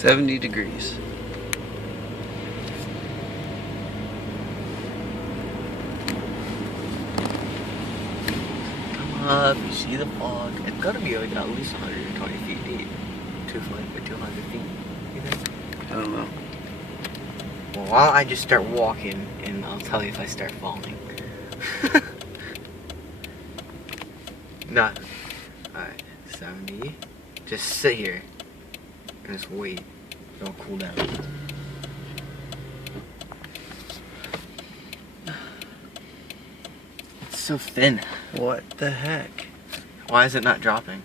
70 degrees. Come up, you see the fog. It's gotta be like at least 120 feet deep. 200 feet, you think? I don't know. Well, why don't I just start walking and I'll tell you if I start falling. No. Alright, 70. Just sit here and just wait. It'll cool down. It's so thin. What the heck? Why is it not dropping?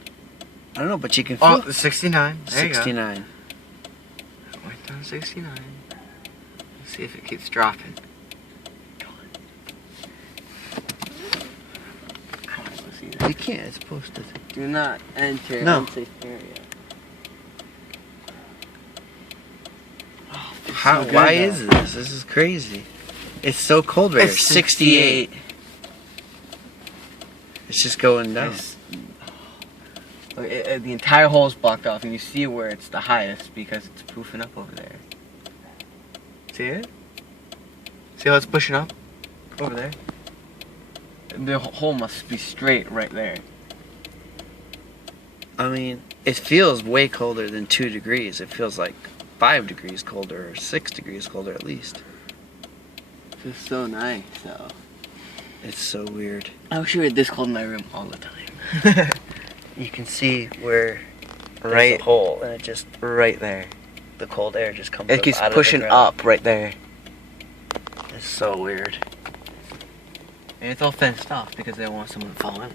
I don't know, but you can feel Oh, 69. There 69. you go. Went down 69. Let's see if it keeps dropping. You can't, it's posted. Do not enter unsafe area. Oh, How? so Why good, is this? This is crazy. It's so cold right here. It's 68. It's just going down. Look, the entire hole is blocked off, and you see where it's the highest because it's poofing up over there. See it? See how it's pushing up over there? The hole must be straight right there. I mean, it feels way colder than 2 degrees. It feels like 5 degrees colder or 6 degrees colder at least. This is so nice, though. It's so weird. I wish you were this cold in my room all the time. You can see where Right. there's a hole and it just, Right there. the cold air just comes It up keeps out pushing of the ground. up right there. It's so weird. And it's all fenced off because they don't want someone to fall in.